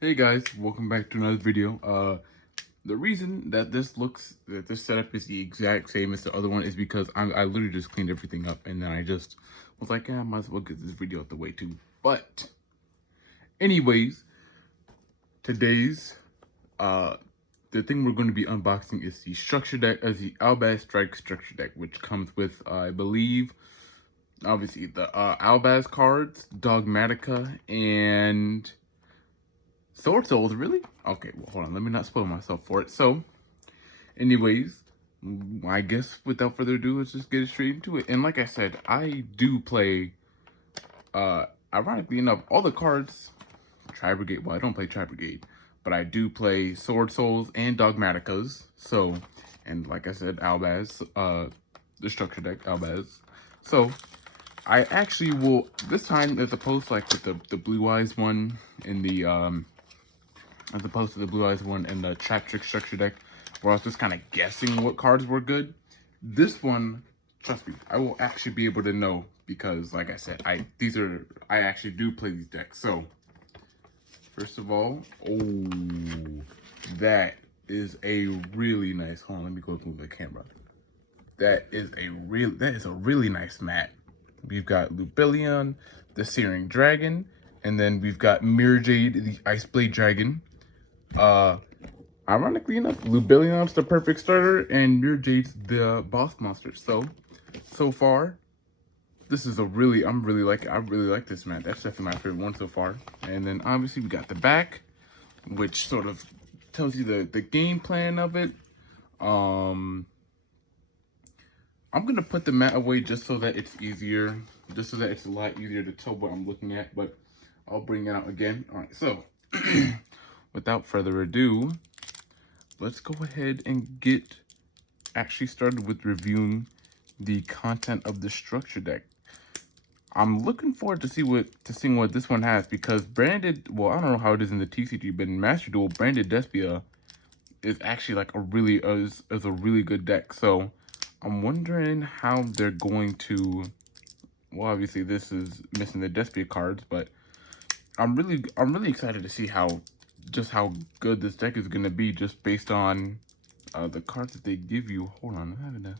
Hey guys, welcome back to another video. The reason that this setup is the exact same as the other one is because I literally just cleaned everything up and then I just was like, yeah, I might as well get this video out the way too. But anyways, today's uh the thing we're going to be unboxing is the structure deck, as the Albaz Strike structure deck, which comes with I believe obviously the Albaz cards, Dogmatica, and Sword Souls, really? Okay, well, hold on. Let me not spoil myself for it. So, anyways, I guess without further ado, let's just get straight into it. And like I said, I do play, ironically enough, all the cards, Tri-Brigade. Well, I don't play Tri-Brigade, but I do play Sword Souls and Dogmaticas. So, and like I said, Albaz, the structure deck, Albaz. So, I actually will, this time, as opposed to like with the Blue Eyes one in the, as opposed to the Blue Eyes one and the Trap Trick structure deck, where I was just kind of guessing what cards were good. This one, trust me, I will actually be able to know because, like I said, I actually do play these decks. So, first of all, oh, that is a really nice. Hold on, let me go move the camera. That is a really nice mat. We've got Lupillion, the Searing Dragon, and then we've got Mirror Jade, the Ice Blade Dragon. Ironically enough, Lupillion's the perfect starter, and Mirror Jade's the boss monster. So far, this is I really like this mat. That's definitely my favorite one so far. And then obviously we got the back, which sort of tells you the game plan of it. I'm gonna put the mat away just so that it's easier, just so that it's a lot easier to tell what I'm looking at, but I'll bring it out again. All right, so without further ado, let's go ahead and get actually started with reviewing the content of the structure deck. I'm looking forward to seeing what this one has, because branded, well, I don't know how it is in the TCG, but in Master Duel, branded Despia is actually like a really good deck. So I'm wondering how they're going to, well, obviously this is missing the Despia cards, but I'm really excited to see how good this deck is gonna be just based on the cards that they give you. Hold on, I'm having a...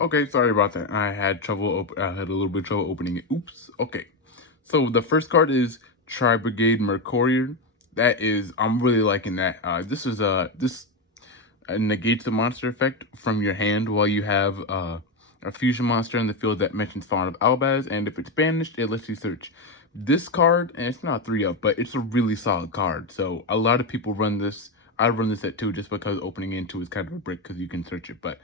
Okay, sorry about that. I had a little bit of trouble opening it. Oops. Okay. So the first card is Tri-Brigade Mercurier. That is, I'm really liking that. This negates the monster effect from your hand while you have a fusion monster in the field that mentions Fawn of Albaz, and if it's banished, it lets you search. This card, and it's not 3-up, but it's a really solid card. So a lot of people run this. I run this at 2 just because opening into is kind of a brick because you can search it. But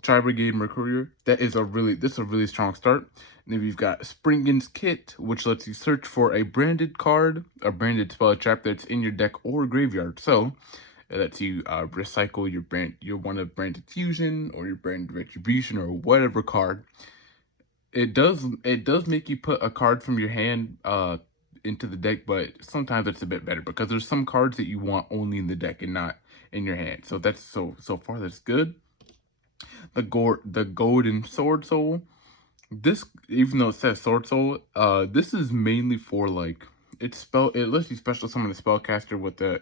Tri-Brigade Mercurier, this is a really strong start. And then we've got Springen's Kit, which lets you search for a branded card, a branded spell trap that's in your deck or graveyard. So it lets you recycle your one of branded fusion or your branded retribution or whatever card. It does make you put a card from your hand into the deck, but sometimes it's a bit better because there's some cards that you want only in the deck and not in your hand. So that's so far that's good. The golden sword soul. This, even though it says sword soul, this is mainly for like it lets you special summon the spellcaster with the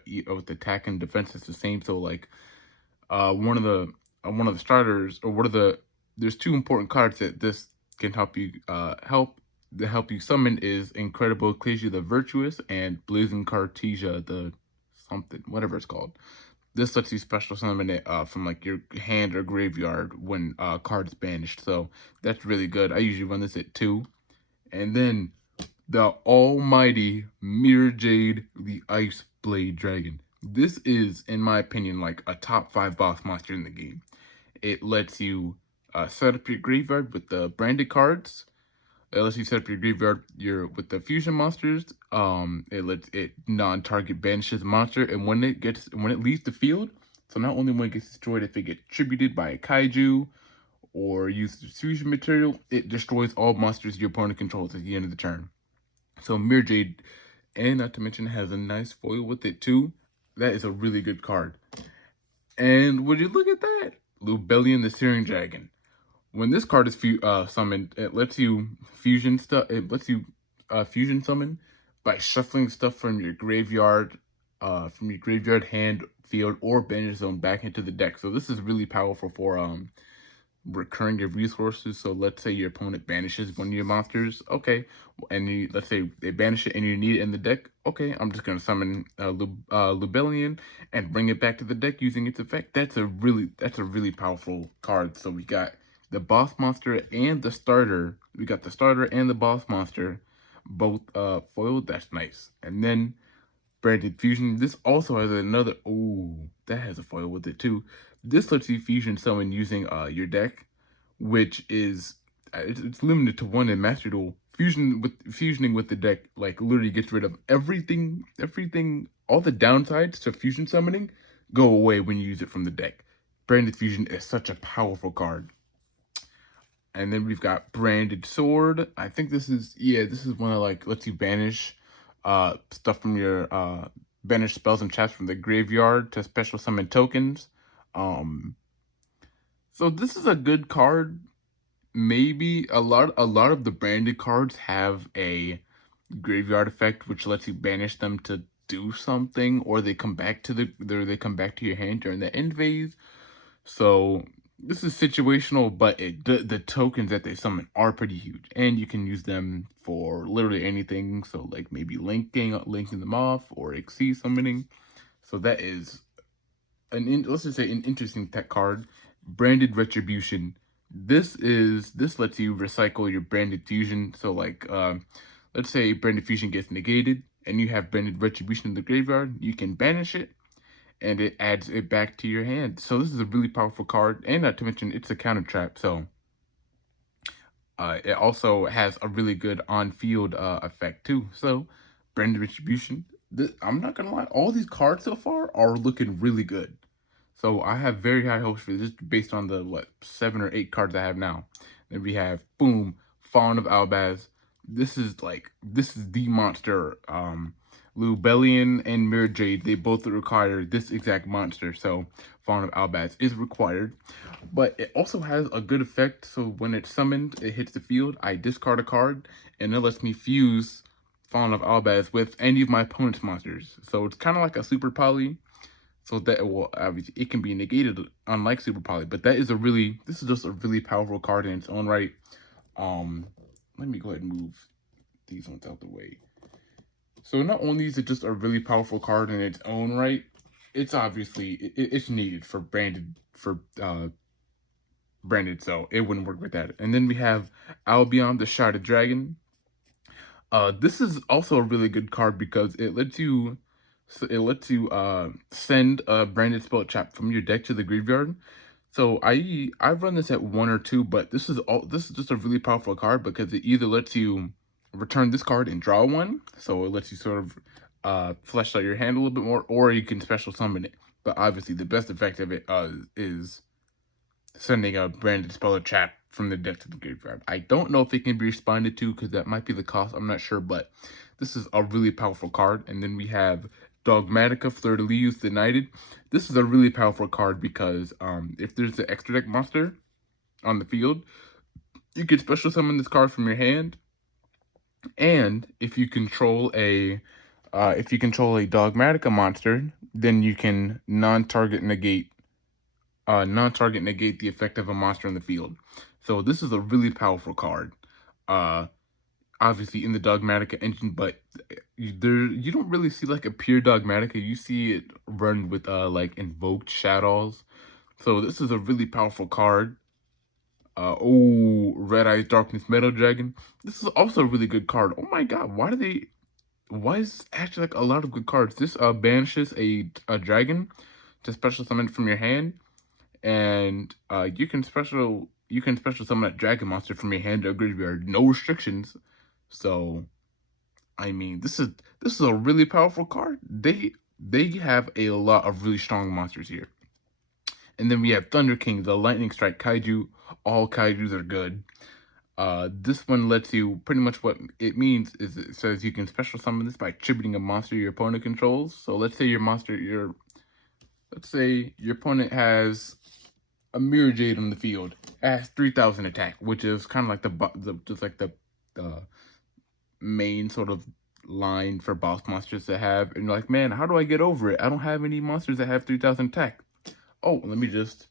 attack and defense is the same. So like one of the starters, or there's 2 important cards that this can help you help you summon is Incredible Ecclesia the Virtuous and Blazing Cartesia the something, whatever it's called. This lets you special summon it from like your hand or graveyard when card is banished. So that's really good. I usually run this at 2. And then the almighty Mirror Jade, the Ice Blade Dragon. This is, in my opinion, like a top 5 boss monster in the game. It lets you set up your graveyard with the branded cards. It lets you set up your graveyard with the fusion monsters. It non-target banishes the monster, and when it leaves the field, so not only when it gets destroyed, if it gets tributed by a kaiju or use fusion material, it destroys all monsters your opponent controls at the end of the turn. So Mirror Jade, and not to mention, has a nice foil with it too. That is a really good card. And would you look at that? Lubellion the Searing Dragon. When this card is summoned, it lets you fusion stuff. It lets you fusion summon by shuffling stuff from your graveyard, hand, field, or banish zone back into the deck. So this is really powerful for recurring your resources. So let's say your opponent banishes one of your monsters, okay, and let's say they banish it and you need it in the deck, okay, I'm just gonna summon Lubellion and bring it back to the deck using its effect. That's a really powerful card. So we got the boss monster and the starter. We got the starter and the boss monster, both foiled. That's nice. And then Branded Fusion. This also has another. Ooh, that has a foil with it too. This lets you fusion summon using your deck, which is it's limited to one in Master Duel. Fusioning with the deck like literally gets rid of everything. All the downsides to fusion summoning go away when you use it from the deck. Branded Fusion is such a powerful card. And then we've got Branded Sword. I think this is one of like lets you banish stuff from your banish spells and traps from the graveyard to special summon tokens. Um so this is a good card. Maybe a lot of the branded cards have a graveyard effect which lets you banish them to do something, or they come back to they come back to your hand during the end phase. So this is situational, but the tokens that they summon are pretty huge, and you can use them for literally anything. So like maybe linking them off, or XC summoning. So that is let's just say an interesting tech card. Branded Retribution. This lets you recycle your branded fusion. So like let's say branded fusion gets negated and you have branded retribution in the graveyard, you can banish it and it adds it back to your hand. So this is a really powerful card, and not to mention it's a counter trap. So it also has a really good on-field effect too. So branded retribution. I'm not gonna lie, all these cards so far are looking really good. So I have very high hopes for this based on the 7 or 8 cards I have now. Then we have boom, Fawn of Albaz. This is the monster. Lubellion and Mirror Jade, they both require this exact monster. So Fawn of Albaz is required. But it also has a good effect. So when it's summoned, it hits the field, I discard a card, and it lets me fuse Fawn of Albaz with any of my opponent's monsters. So it's kind of like a super poly. So that obviously it can be negated, unlike Super Poly. But this is just a really powerful card in its own right. Let me go ahead and move these ones out the way. So not only is it just a really powerful card in its own right, it's obviously it's needed for branded, so it wouldn't work with that. And then we have Albion the Sharded Dragon. This is also a really good card because it lets you send a branded spell trap from your deck to the graveyard. So I've run this at 1 or 2, but this is just a really powerful card because it either lets you return this card and draw one, so it lets you sort of flesh out your hand a little bit more, or you can special summon it. But obviously the best effect of it is sending a branded spell or trap from the deck to the graveyard. I don't know if it can be responded to because that might be the cost. I'm not sure, but this is a really powerful card. And then we have Dogmatica, Fleur de Lis, United. This is a really powerful card because if there's an extra deck monster on the field, you can special summon this card from your hand. And if you control a Dogmatica monster, then you can non-target negate the effect of a monster in the field. So this is a really powerful card. Obviously in the Dogmatica engine, but you don't really see like a pure Dogmatica. You see it run with like invoked shadows. So this is a really powerful card. Red Eyes Darkness Meadow Dragon. This is also a really good card. Oh my god, why is actually like a lot of good cards? This banishes a dragon to special summon from your hand, and you can special summon a dragon monster from your hand or graveyard, no restrictions. So I mean, this is a really powerful card. They have a lot of really strong monsters here. And then we have Thunder King, the Lightning Strike Kaiju. All Kaijus are good. This one lets you, pretty much what it means is it says you can special summon this by tributing a monster your opponent controls. So let's say let's say your opponent has a Mirror Jade on the field. It has 3,000 attack, which is kind of like the main sort of line for boss monsters to have. And you're like, man, how do I get over it? I don't have any monsters that have 3,000 attack. Oh, let me just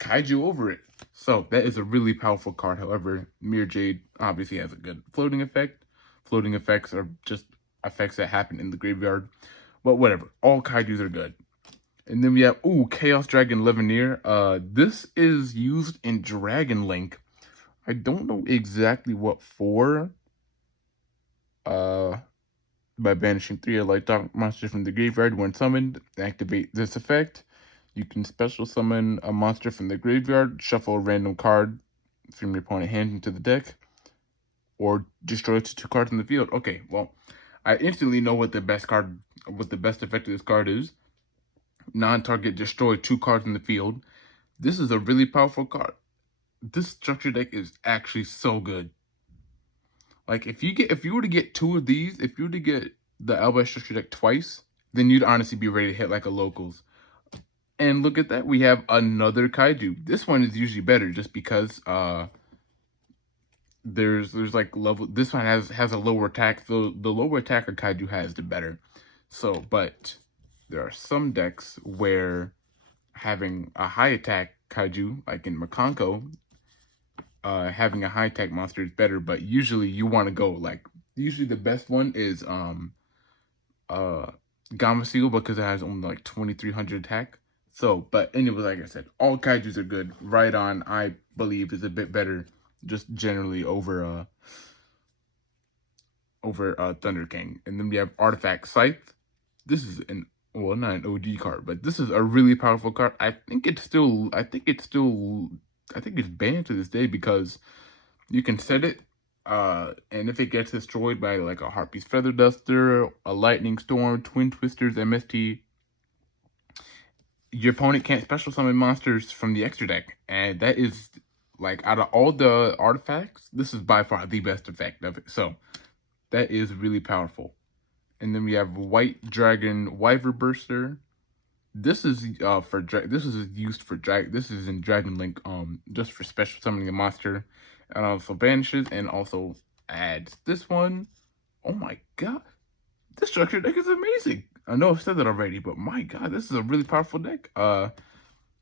Kaiju over it. So that is a really powerful card. However, Mirror Jade obviously has a good floating effect. Floating effects are just effects that happen in the graveyard. But whatever. All Kaijus are good. And then we have, Chaos Dragon Levineer. This is used in Dragon Link. I don't know exactly what for. By banishing 3 light dark monsters from the graveyard when summoned, activate this effect. You can special summon a monster from the graveyard, shuffle a random card from your opponent's hand into the deck, or destroy 2 cards in the field. Okay, well, I instantly know what the best effect of this card is. Non-target, destroy 2 cards in the field. This is a really powerful card. This structure deck is actually so good. Like if you were to get 2 of these, if you were to get the Albaz structure deck twice, then you'd honestly be ready to hit like a locals. And look at that, we have another Kaiju. This one is usually better just because there's like level. This one has a lower attack. So the lower attack a Kaiju has, the better. So, but there are some decks where having a high attack Kaiju, like in Makanko, having a high attack monster is better. But usually you want to go like, usually the best one is Gamma Seal because it has only like 2,300 attack. So, but anyway, like I said, all Kaijus are good. Rhydon, I believe, is a bit better, just generally over Thunder King. And then we have Artifact Scythe. This is not an OG card, but this is a really powerful card. I think it's banned to this day because you can set it, and if it gets destroyed by like a Harpy's Feather Duster, a Lightning Storm, Twin Twisters, MST, your opponent can't special summon monsters from the extra deck. And that is, like, out of all the artifacts, this is by far the best effect of it. So that is really powerful. And then we have White Dragon Wyver Burster. This is used for this is in Dragon Link, just for special summoning a monster, and also banishes and also adds this one. Oh my god, this structure deck is amazing. I know I've said that already, but my god, this is a really powerful deck.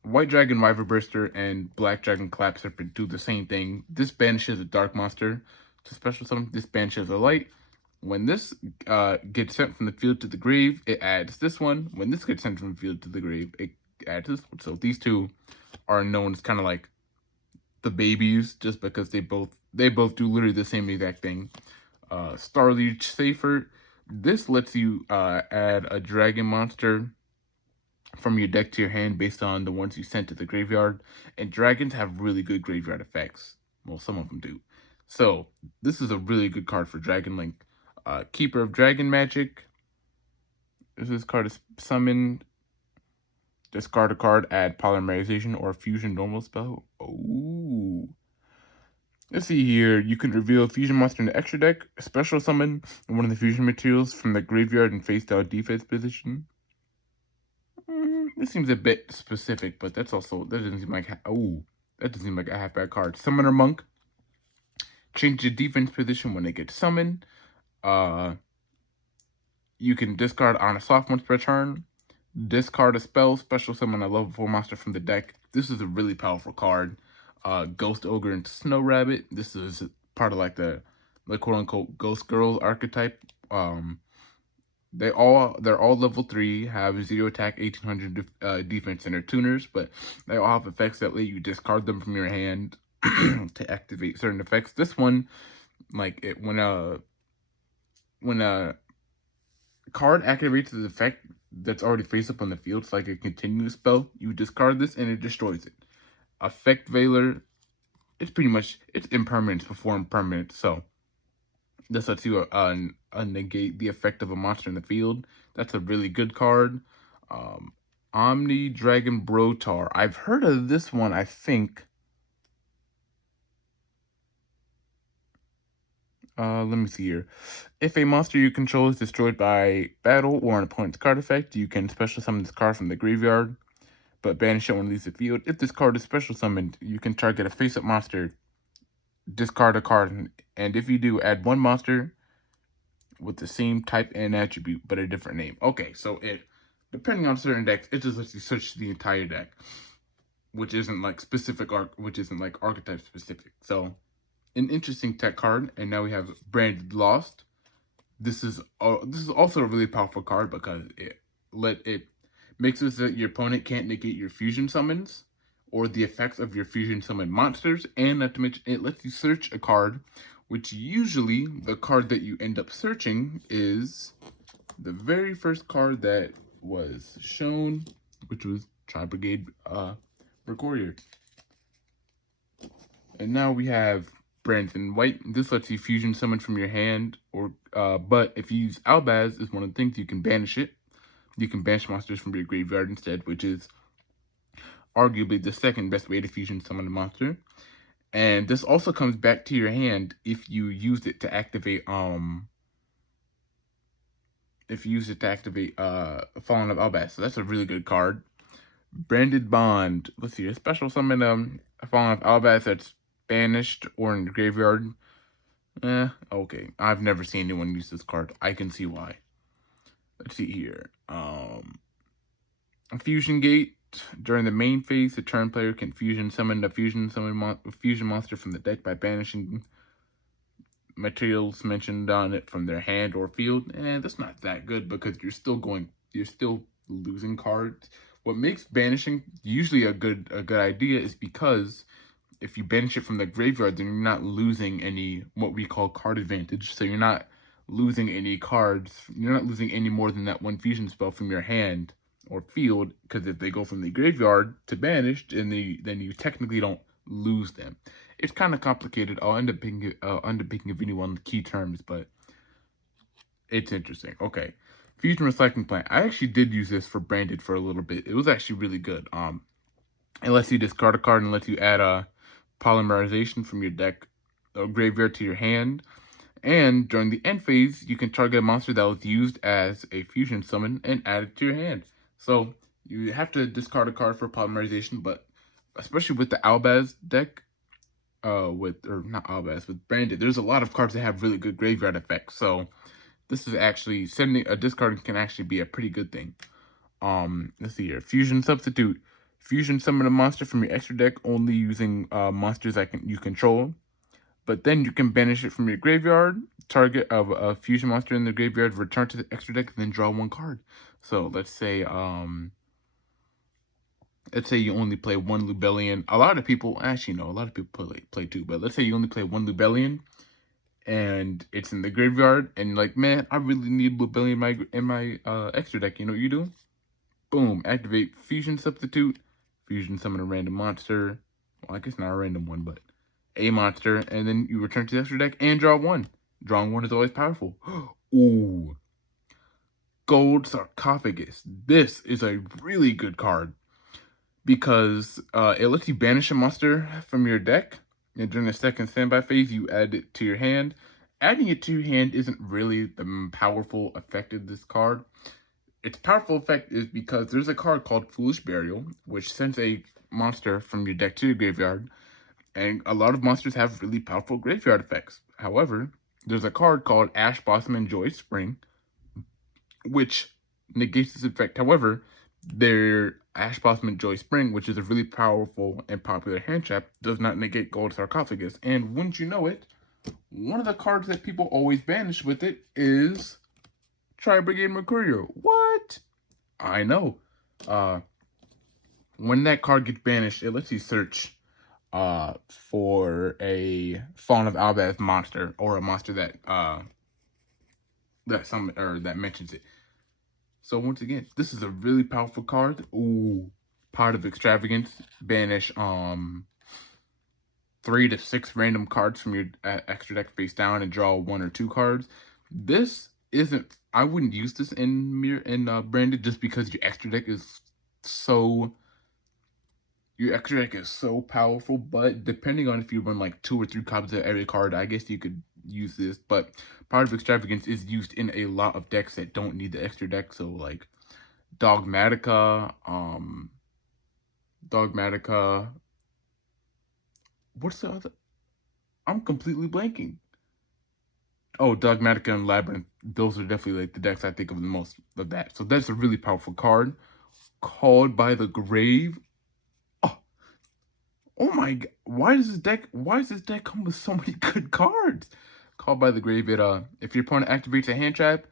White Dragon Wyver Burster and Black Dragon Clap Serpent do the same thing. This banishes a dark monster to special summon. This banishes a light. When this gets sent from the field to the grave, it adds this one. When this gets sent from the field to the grave, it adds this one. So these two are known as kind of like the babies, just because they both do literally the same exact thing. Starliege Safer. This lets you add a dragon monster from your deck to your hand based on the ones you sent to the graveyard. And dragons have really good graveyard effects. Well, some of them do. So this is a really good card for Dragon Link. Keeper of Dragon Magic. This card is summoned. Discard a card, add Polymerization or Fusion normal spell. Oh. Let's see here. You can reveal a fusion monster in the extra deck, special summon one of the fusion materials from the graveyard and face down defense position. This seems a bit specific, but that doesn't seem like a half bad card. Summoner Monk. Change the defense position when it gets summoned. You can discard on a soft monster per turn. Discard a spell, special summon a level 4 monster from the deck. This is a really powerful card. Ghost Ogre and Snow Rabbit. This is part of like the quote-unquote Ghost Girl archetype. They're all level 3, have 0 attack, 1800 defense, and are tuners, but they all have effects that let you discard them from your hand to activate certain effects. This one, like when a card activates the effect that's already face up on the field, it's like a continuous spell. You discard this and it destroys it. Effect Veiler, it's impermanence before impermanence, so this lets you negate the effect of a monster in the field. That's a really good card. Omni Dragon Brotar. I've heard of this one, I think. Let me see here. If a monster you control is destroyed by battle or an opponent's card effect, you can special summon this card from the graveyard, but banish it when it leaves the field. If this card is special summoned, you can target a face-up monster, discard a card, and if you do, add one monster with the same type and attribute, but a different name. Okay, so depending on certain decks, it just lets you search the entire deck, which isn't like archetype specific. So, an interesting tech card, and now we have Branded Lost. This is also a really powerful card because it makes it so that your opponent can't negate your fusion summons or the effects of your fusion summon monsters, and not to mention it lets you search a card, which usually the card that you end up searching is the very first card that was shown, which was Tri-Brigade Mercurier. And now we have Brandon White. This lets you fusion summon from your hand, but if you use Albaz is one of the things, you can banish it. You can banish monsters from your graveyard instead, which is arguably the second best way to fusion summon a monster. And this also comes back to your hand if you use it to activate Fallen of Albaz. So that's a really good card. Branded Bond. Let's see, a special summon Fallen of Albaz that's banished or in the graveyard. Okay. I've never seen anyone use this card. I can see why. Let's see here. Fusion Gate. During the main phase, the turn player can fusion summon a fusion monster from the deck by banishing materials mentioned on it from their hand or field. And that's not that good because you're still losing cards. What makes banishing usually a good idea is because if you banish it from the graveyard, then you're not losing any what we call card advantage. So you're not losing any cards. You're not losing any more than that one fusion spell from your hand or field, because if they go from the graveyard to banished, then you technically don't lose them. It's kind of complicated. I'll end up picking a video on the key terms, but it's interesting. Okay, Fusion Recycling Plant. I actually did use this for Branded for a little bit. It was actually really good. It lets you discard a card and lets you add a polymerization from your deck or graveyard to your hand. And during the end phase, you can target a monster that was used as a fusion summon and add it to your hand. So you have to discard a card for polymerization, but especially with the Albaz deck, with Branded, there's a lot of cards that have really good graveyard effects. So this is actually sending a discard can actually be a pretty good thing. Let's see here. Fusion Substitute. Fusion summon a monster from your extra deck only using monsters that you control. But then you can banish it from your graveyard, target of a fusion monster in the graveyard, return to the extra deck, and then draw one card. So let's say you only play one Lubellion. A lot of people play two, but let's say you only play one Lubellion, and it's in the graveyard, and you're like, man, I really need Lubellion in my extra deck. You know what you do? Boom, activate Fusion Substitute, fusion summon a random monster. Well, I guess not a random one, but a monster, and then you return to the extra deck and draw one. Drawing one is always powerful. Ooh. Gold Sarcophagus. This is a really good card because it lets you banish a monster from your deck, and during the second standby phase, you add it to your hand. Adding it to your hand isn't really the powerful effect of this card. Its powerful effect is because there's a card called Foolish Burial, which sends a monster from your deck to your graveyard. And a lot of monsters have really powerful graveyard effects. However, there's a card called Ash Blossom and Joy Spring, which negates this effect. However, their Ash Blossom and Joy Spring, which is a really powerful and popular hand trap, does not negate Gold Sarcophagus. And wouldn't you know it, one of the cards that people always banish with it is Tri-Brigade Mercurier. What? I know. When that card gets banished, it lets you search for a Fawn of Albaz monster or a monster that that mentions it. So once again, this is a really powerful card. Ooh, Pot of Extravagance. Banish 3 to 6 random cards from your extra deck face down and draw 1 or 2 cards. This isn't. I wouldn't use this in Branded just because your extra deck is so your extra deck is so powerful, but depending on if you run like 2 or 3 copies of every card, I guess you could use this. But Power of Extravagance is used in a lot of decks that don't need the extra deck. So like Dogmatica, Dogmatica. What's the other? I'm completely blanking. Oh, Dogmatica and Labyrinth. Those are definitely like the decks I think of the most of that. So that's a really powerful card. Called by the Grave. Oh, oh my god! Why does this deck? Why does this deck come with so many good cards? Called by the Grave. It if your opponent activates a hand trap,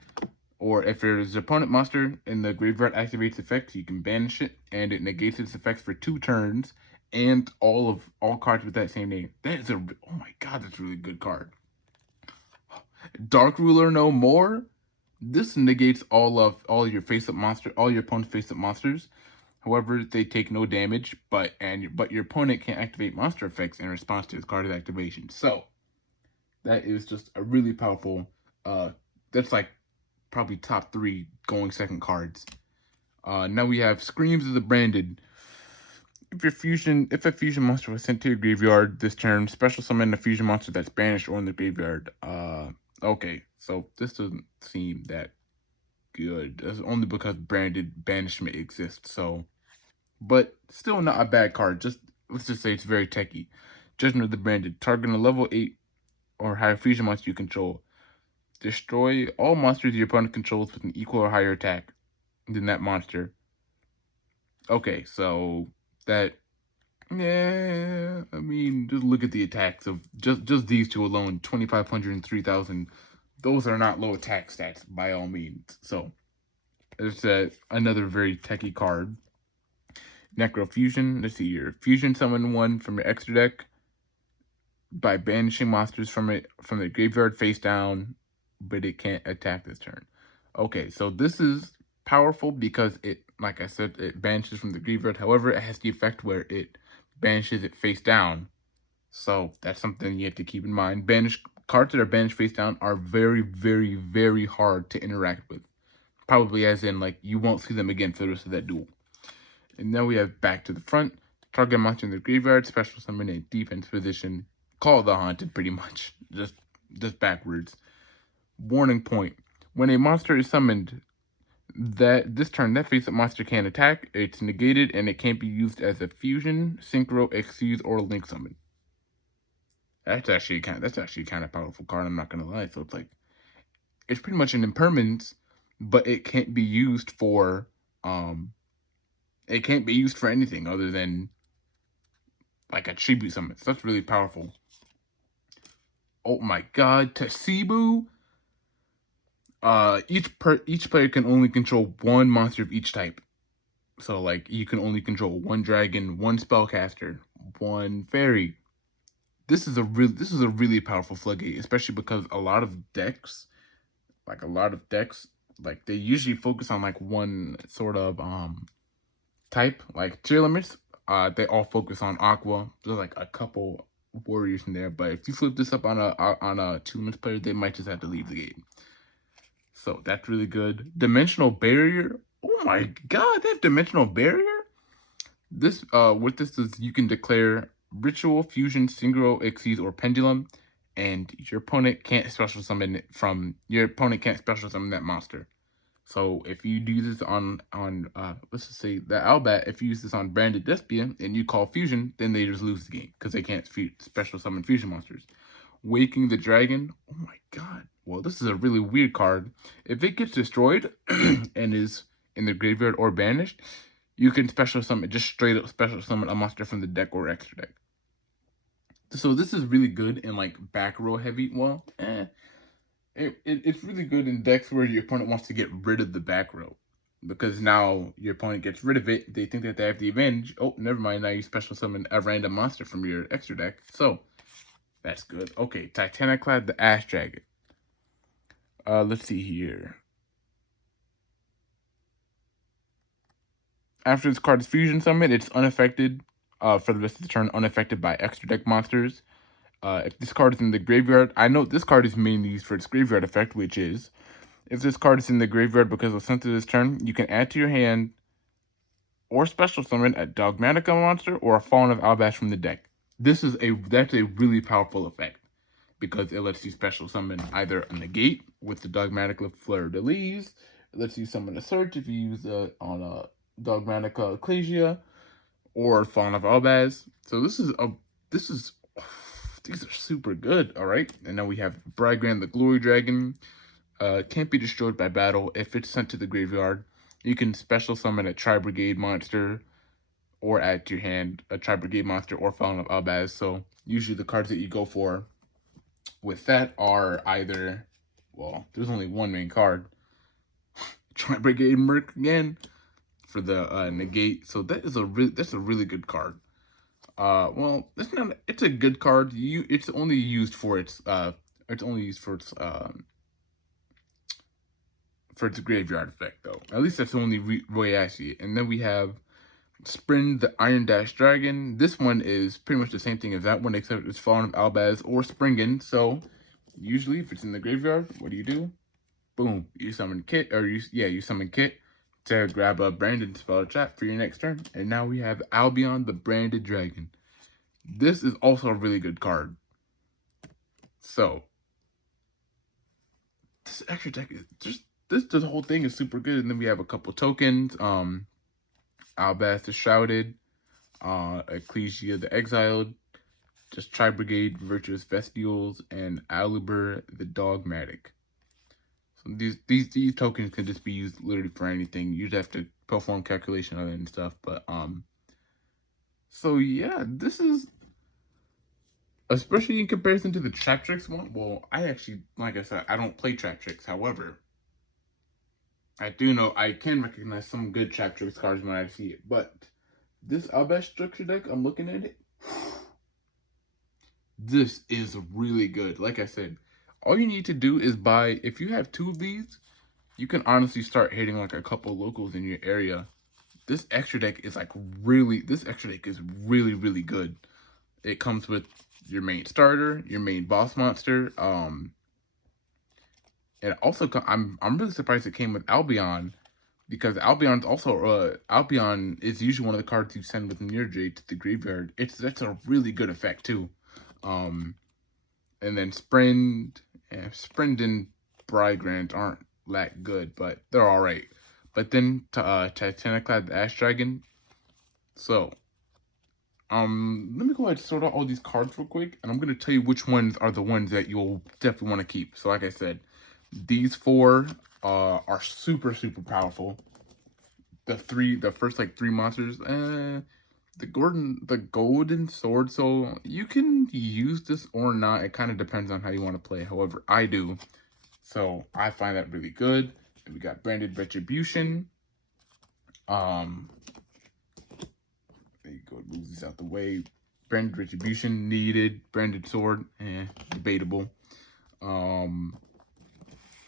or if there's an opponent monster and the graveyard activates effects, you can banish it, and it negates its effects for 2 turns, and all cards with that same name. That is oh my god, that's a really good card. Dark Ruler no more. This negates all your all your opponent's face-up monsters. However, they take no damage, but your opponent can activate monster effects in response to its card's activation. So that is just a really powerful. That's like probably top 3 going second cards. Now we have Screams of the Branded. If a fusion monster was sent to your graveyard this turn, special summon a fusion monster that's banished or in the graveyard. Okay, so this doesn't seem that good. That's only because branded banishment exists. So, but still not a bad card. Just let's just say it's very techy. Judgment of the Branded. Target a level 8 or higher fusion monster you control. Destroy all monsters your opponent controls with an equal or higher attack than that monster. Okay, so that yeah, I mean, just look at the attacks of just these two alone, 2,500 and 3,000. Those are not low attack stats by all means. So it's another very techy card. Necrofusion. Let's see here. Fusion summon 1 from your extra deck by banishing monsters from the graveyard face down, but it can't attack this turn. Okay, so this is powerful because it, like I said, it banishes from the graveyard. However, it has the effect where it banishes it face down. So that's something you have to keep in mind. Cards that are banished face down are very, very, very hard to interact with. Probably as in, like, you won't see them again for the rest of that duel. And then we have Back to the Front. Target monster in the graveyard, special summon a defense position. Call the Haunted, pretty much. Just backwards. Warning point. When a monster is summoned, this turn, that face-up monster can't attack. It's negated, and it can't be used as a fusion, synchro, excuse, or link summon. That's actually kind of powerful card. I'm not gonna lie. So it's like it's pretty much an impermanence, but it can't be used for anything other than like a tribute summon. So that's really powerful. Oh my god, Tasibu. Each player can only control 1 monster of each type. So like you can only control 1 dragon, 1 spellcaster, 1 fairy. This is a really powerful floodgate, especially because a lot of decks, like they usually focus on like one sort of type, like tier limits. They all focus on aqua. There's like a couple warriors in there, but if you flip this up on a 2-limit player, they might just have to leave the game. So that's really good. Dimensional Barrier. Oh my god, they have Dimensional Barrier? This what this is, you can declare Ritual, Fusion, Synchro, Xyz, or Pendulum, and your opponent can't special summon that monster. So if you do this on let's just say the Albat, if you use this on Branded Despia and you call Fusion, then they just lose the game because they can't special summon fusion monsters. Waking the Dragon. Oh my god. Well, this is a really weird card. If it gets destroyed and is in the graveyard or banished, you can special summon, just straight up special summon a monster from the deck or extra deck. So this is really good in like back row heavy. Well, it's really good in decks where your opponent wants to get rid of the back row. Because now your opponent gets rid of it, they think that they have the advantage. Oh, never mind, now you special summon a random monster from your extra deck. So, that's good. Okay, Titaniclad, the Ash Dragon. Let's see here. After this card is fusion summoned, it's unaffected for the rest of the turn, unaffected by extra deck monsters. If this card is in the graveyard, I know this card is mainly used for its graveyard effect, which is, if this card is in the graveyard because it was sent to this turn, you can add to your hand or special summon a Dogmatica monster or a Fallen of Albaz from the deck. That's a really powerful effect because it lets you special summon either a negate with the Dogmatica Fleur de Lis. It lets you summon a search if you use it on a Dogmatica Ecclesia or Fallen of Albaz. So this is these are super good. All right, and then we have Brygran the Glory Dragon. Can't be destroyed by battle. If it's sent to the graveyard, you can special summon a Tri Brigade monster or add to your hand a Tri Brigade monster or Fallen of Albaz. So usually the cards that you go for with that are either, well, there's only one main card, Tri Brigade Merc again for the negate. So that's a really good card. Well, it's a good card. It's only used for its graveyard effect, though. At least that's the only way I see it. And then we have Sprint the Iron Dash Dragon. This one is pretty much the same thing as that one, except it's Fallen of Albaz or Springen. So usually, if it's in the graveyard, what do? Boom, you summon Kit, or you summon Kit to grab a branded spell trap for your next turn. And now we have Albion the Branded Dragon. This is also a really good card. So this extra deck is just this whole thing is super good. And then we have a couple tokens. Albaz the Shrouded, Ecclesia the Exiled, just Tri Brigade Virtuous Vestials, and Aluber the Dogmatic. So these tokens can just be used literally for anything. You just have to perform calculation on it and stuff. But so yeah, this is, especially in comparison to the Trap Tricks one. Well, I actually, like I said, I don't play Trap Tricks. However, I do know I can recognize some good Trap Tricks cards when I see it. But this Albaz structure deck, I'm looking at it. This is really good. Like I said, all you need to do is buy, if you have 2 of these, you can honestly start hitting like a couple locals in your area. This extra deck is really really good. It comes with your main starter, your main boss monster, and also I'm really surprised it came with Albion, because Albion's also Albion is usually one of the cards you send with Mirjade to the graveyard. That's a really good effect too. And then Sprint and Brygran aren't that good, but they're all right. But then Titaniclad the Ash Dragon. So let me go ahead and sort out all these cards real quick, and I'm gonna tell you which ones are the ones that you'll definitely want to keep. So like I said, these 4 are super powerful. The first like 3 monsters, the golden sword. So you can use this or not. It kind of depends on how you want to play. However, I do. So I find that really good. And we got Branded Retribution. There you go. Move these out the way. Branded Retribution needed. Branded Sword, debatable.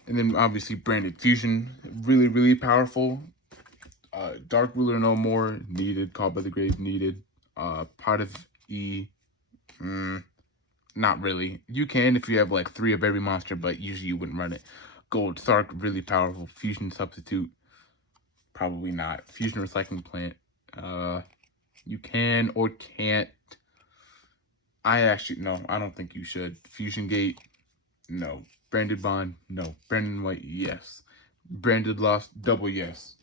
And then obviously Branded Fusion, really powerful. Dark Ruler No More needed. Called by the Grave needed. Pot of E, not really. You can if you have like 3 of every monster, but usually you wouldn't run it. Gold Sark, really powerful. Fusion Substitute, probably not. Fusion Recycling Plant, you can or can't. I don't think you should. Fusion Gate, no. Branded Bond, no. Branded White, yes. Branded Lost, double yes.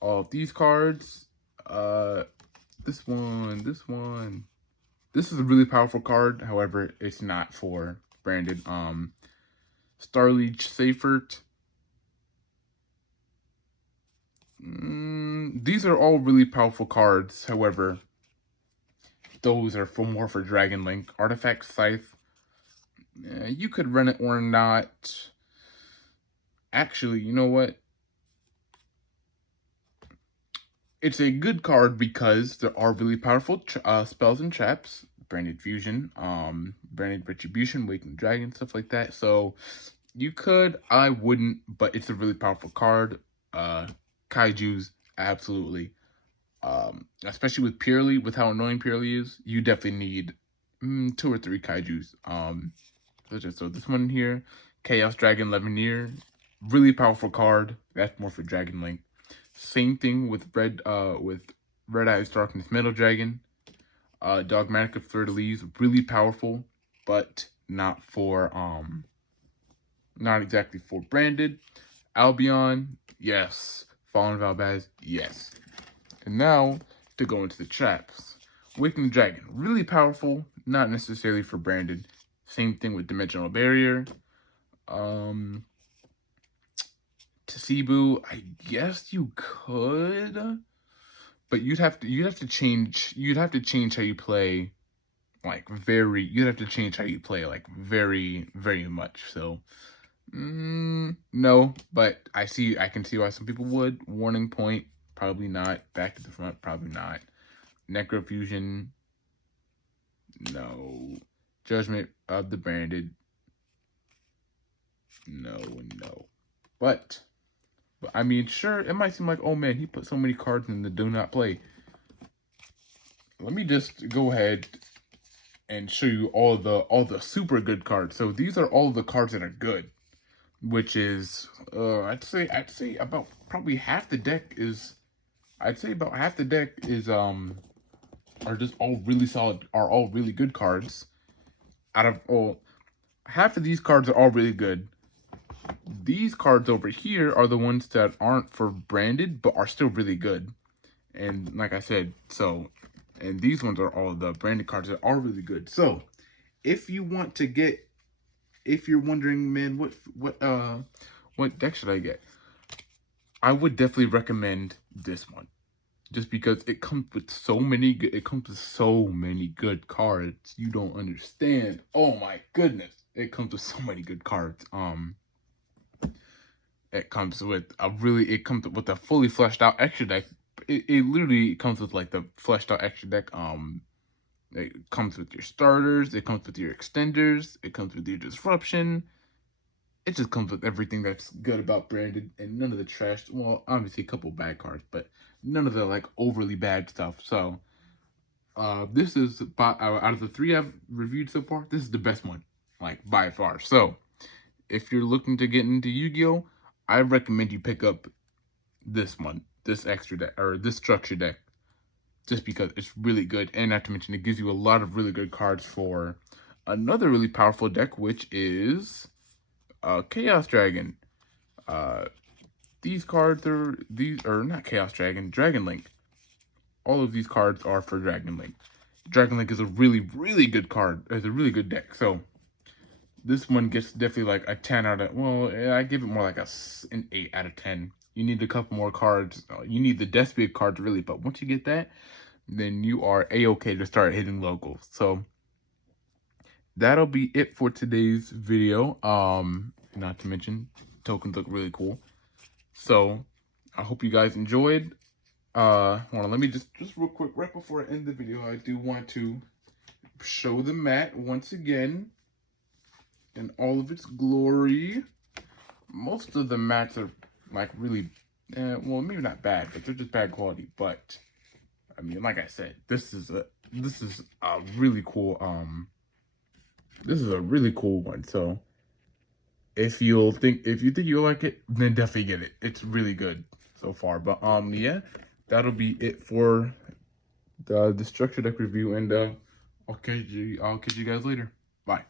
All of these cards, this one. This is a really powerful card. However, it's not for branded. Starleech Seifert. These are all really powerful cards. However, those are more for Dragon Link. Artifact Scythe. You could run it or not. Actually, you know what? It's a good card because there are really powerful spells and traps. Branded Fusion, Branded Retribution, Waking Dragon, stuff like that. So you could, I wouldn't, but it's a really powerful card. Kaijus, absolutely. Especially with Purely, with how annoying Purely is, you definitely need 2 or 3 Kaijus. So this one here, Chaos Dragon Levineer, really powerful card. That's more for Dragon Link. Same thing with Red Eyes Darkness Metal Dragon. Dogmatic of Fleur-de-Lis, really powerful, but not exactly for branded. Albion, yes. Fallen of Albaz, yes. And now to go into the traps. Waking Dragon, really powerful, not necessarily for branded. Same thing with Dimensional Barrier. Tasibu, I guess you could, but you'd have to change how you play, like you'd have to change how you play like very, very much. So no, but I can see why some people would. Warning Point, probably not. Back to the Front, probably not. Necrofusion, no. Judgment of the Branded, no and no. But I mean, sure, it might seem like, oh man, he put so many cards in the do not play. Let me just go ahead and show you all the super good cards. So these are all the cards that are good, which is I'd say about probably half the deck is are just all really solid, are all really good cards. Out of all, half of these cards are all really good. These cards over here are the ones that aren't for branded, but are still really good. And like I said, and these ones are all the branded cards that are really good. So if you want to get, if you're wondering, man, what deck should I get? I would definitely recommend this one, just because it comes with so many good cards. You don't understand. Oh my goodness, it comes with so many good cards. It comes with a fully fleshed out extra deck. It literally comes with like the fleshed out extra deck. It comes with your starters. It comes with your extenders. It comes with your disruption. It just comes with everything that's good about branded, and none of the trash. Well, obviously a couple bad cards, but none of the like overly bad stuff. So, this is out of the 3 I've reviewed so far, this is the best one, like by far. So, if you're looking to get into Yu-Gi-Oh, I recommend you pick up this one, this extra deck, or this structure deck, just because it's really good. And not to mention, it gives you a lot of really good cards for another really powerful deck, which is Chaos Dragon. These cards are not Chaos Dragon, Dragon Link. All of these cards are for Dragon Link. Dragon Link is a really, really good card. It's a really good deck. So this one gets definitely like a 10 out of, well, I give it more like an 8 out of 10. You need a couple more cards. You need the Deathbeard cards really, but once you get that, then you are a-okay to start hitting locals. So that'll be it for today's video. Not to mention, tokens look really cool. So I hope you guys enjoyed. Hold on, let me just real quick, right before I end the video, I do want to show the mat once again in all of its glory. Most of the mats are like really, well, maybe not bad, but they're just bad quality. But I mean, like I said, this is a really cool one. So if you think you'll like it, then definitely get it. It's really good so far. But yeah, that'll be it for the structure deck review, and I'll catch you guys later. Bye.